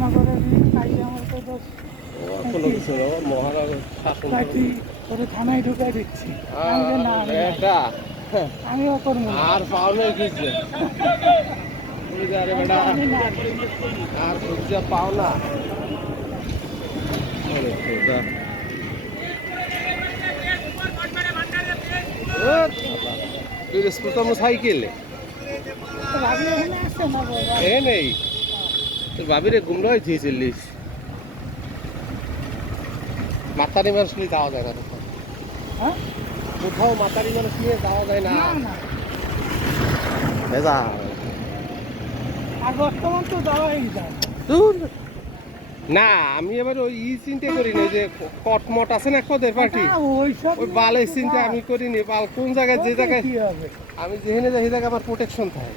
মহানগরের আমার তো দোষ কোনো কিছু না, মহানগর শাসন করে থানায় ঢুকাই দিচ্ছি। আমি যে না, এটা আমিও করবো না। আর পাওনে কিছু আরে বেটা আর বুঝতে পাও না। তুই স্কুল তো সাইকেলে ভাবি এখানে আসছে না বাবা। এ নেই তোর ভাবিরে গুমরাই দিয়েছিলিস, মাতারি মানুষ নিয়ে যাওয়া যায় না কোথাও। হ্যাঁ, কোথাও মাতারি মানুষ নিয়ে যাওয়া যায় না। না না, ভেজা আর বর্তমান তো যাওয়াই যায়। দূর না, আমি এবার ওই চিন্তা করিনি যে কটমট আছে না কদের পার্টি, ওইসব ওই বালের চিন্তা আমি করিনি। বাল কোন জায়গায় যে জায়গায় কি হবে, আমি যেখানে যাই সেই জায়গায় আমার প্রোটেকশন থাকে।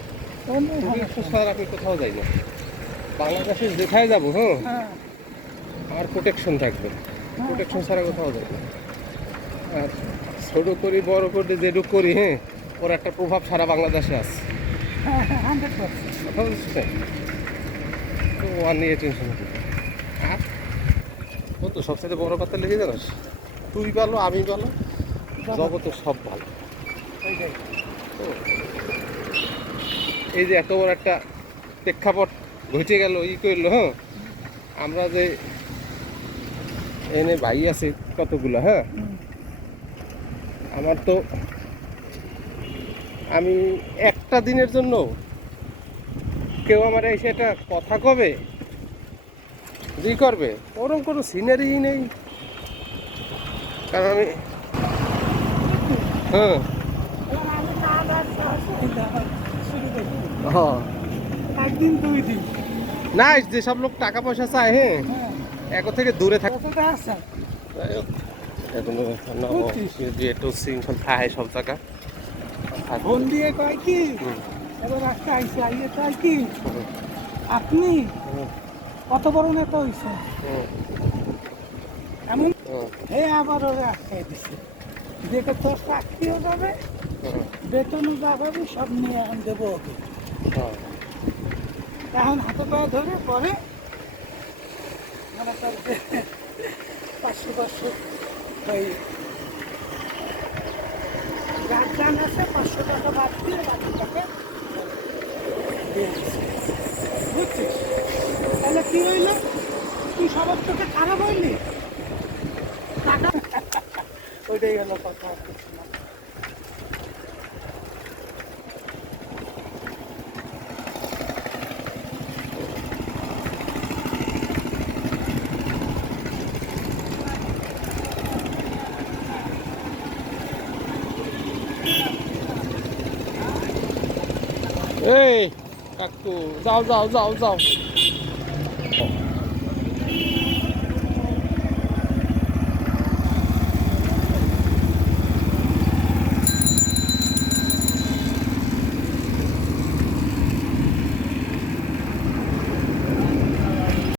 কোনো প্রোটেকশন ছাড়া আমি কোথাও যাই না। বাংলাদেশে যেখানে যাবো হ্যাঁ হ্যাঁ, আমার প্রোটেকশন থাকবে, প্রোটেকশন ছাড়া কোথাও যাই না। আর ছোটো করি বড় করি যেটুকু করি হ্যাঁ, ওর একটা প্রভাব সারা বাংলাদেশে আছে। 100%। কথা বুঝছেন তো ওয়ান নিয়ে টেনশন করি। আর ও তো সবচেয়ে বড় কথা লেগে জানাস, তুই ভালো আমি ভালো জগতের সব ভালো। তো এই যে এত বড় একটা প্রেক্ষাপট ঘটে গেল ই করলো হ্যাঁ, আমরা যে এনে ভাই আছে কতগুলো হ্যাঁ, আমার তো আমি একটা দিনের জন্য কেউ আমার এসে একটা কথা কবে ই করবে ওরকম কোনো সিনারি নেই। কারণ আমি হ্যাঁ হ্যাঁ একদিন 2 দিন না, যেসব লোক টাকা পয়সা চায় হ্যাঁ এক থেকে দূরে থাকে। কতটা আছে? একটু শৃঙ্খল থাকে সব জায়গা। ফোন দিয়ে কয় কি এবার আজকে আইসি আইয়ে কয় কি আপনি কত বড় নেতা হইছে এমন হে আবার ওরা আটকাই দিছে, দেখে তোর চাকরিও যাবে বেতনও যাবে সব নিয়ে এখন দেবো ওকে। এখন হাতে পায়ে ধরে পরে মানে তার 500 ওই গার্জান আছে 500 টাকা বাদ দিয়ে বাকি টাকা দিয়ে দিচ্ছে। বুঝছিস? তাহলে কি হইল, তুই সবার চোখে খারাপ হইলি টাকা ওইটাই গেল কথা। এই কাকু যাও যাও যাও যাও।